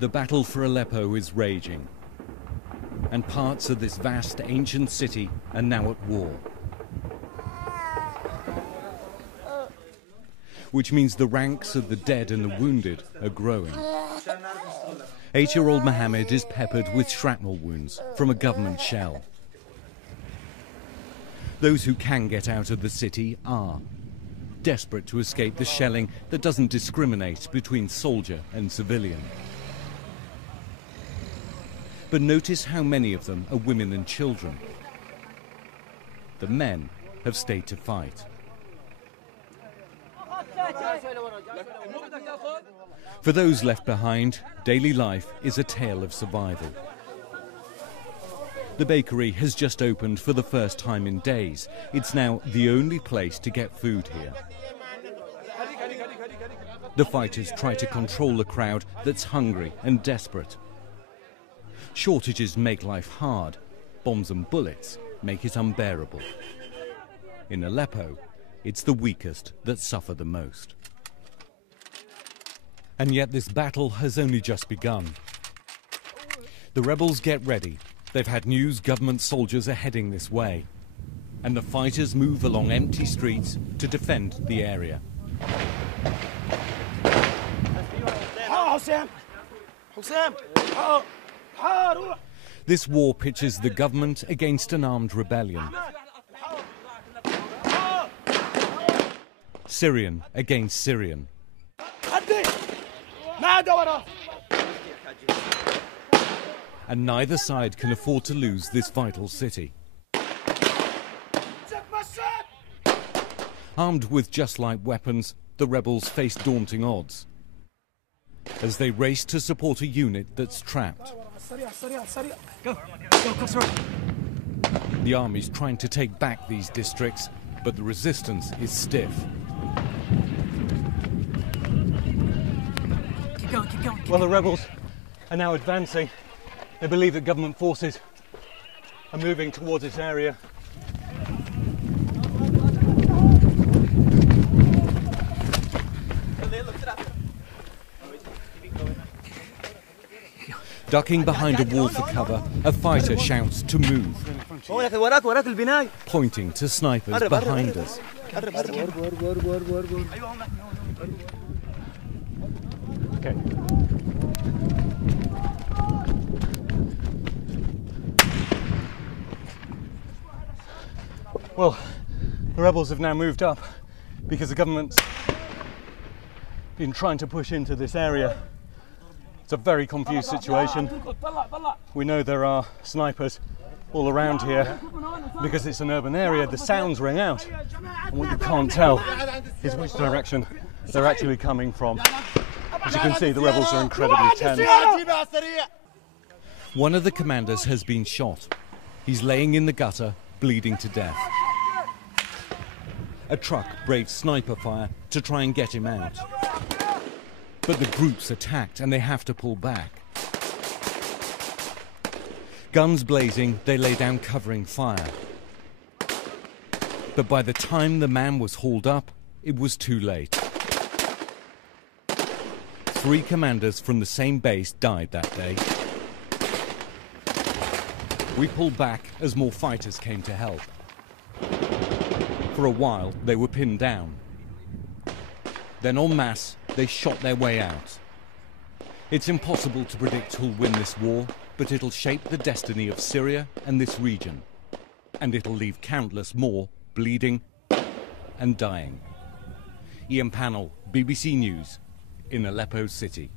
The battle for Aleppo is raging, and parts of this vast ancient city are now at war. Which means the ranks of the dead and the wounded are growing. 8-year-old Mohammed is peppered with shrapnel wounds from a government shell. Those who can get out of the city are desperate to escape the shelling that doesn't discriminate between soldier and civilian. But notice how many of them are women and children. The men have stayed to fight. For those left behind, daily life is a tale of survival. The bakery has just opened for the first time in days. It's now the only place to get food here. The fighters try to control the crowd that's hungry and desperate. Shortages make life hard. Bombs and bullets make it unbearable. In Aleppo, it's the weakest that suffer the most. And yet this battle has only just begun. The rebels get ready. They've had news government soldiers are heading this way. And the fighters move along empty streets to defend the area. This war pitches the government against an armed rebellion. Syrian against Syrian. And neither side can afford to lose this vital city. Armed with just light weapons, the rebels face daunting odds as they race to support a unit that's trapped. The army's trying to take back these districts, but the resistance is stiff. Well, the rebels are now advancing. They believe that government forces are moving towards this area. Ducking behind a wall for cover, a fighter shouts to move, pointing to snipers behind us. Okay. Well, the rebels have now moved up because the government's been trying to push into this area. It's a very confused situation. We know there are snipers all around here. Because it's an urban area, the sounds ring out. And what you can't tell is which direction they're actually coming from. As you can see, the rebels are incredibly tense. One of the commanders has been shot. He's laying in the gutter, bleeding to death. A truck braves sniper fire to try and get him out. But the group's attacked and they have to pull back. Guns blazing, they lay down covering fire. But by the time the man was hauled up, it was too late. 3 commanders from the same base died that day. We pulled back as more fighters came to help. For a while, they were pinned down. Then en masse, they shot their way out. It's impossible to predict who'll win this war, but it'll shape the destiny of Syria and this region. And it'll leave countless more bleeding and dying. Pannell, BBC News, in Aleppo City.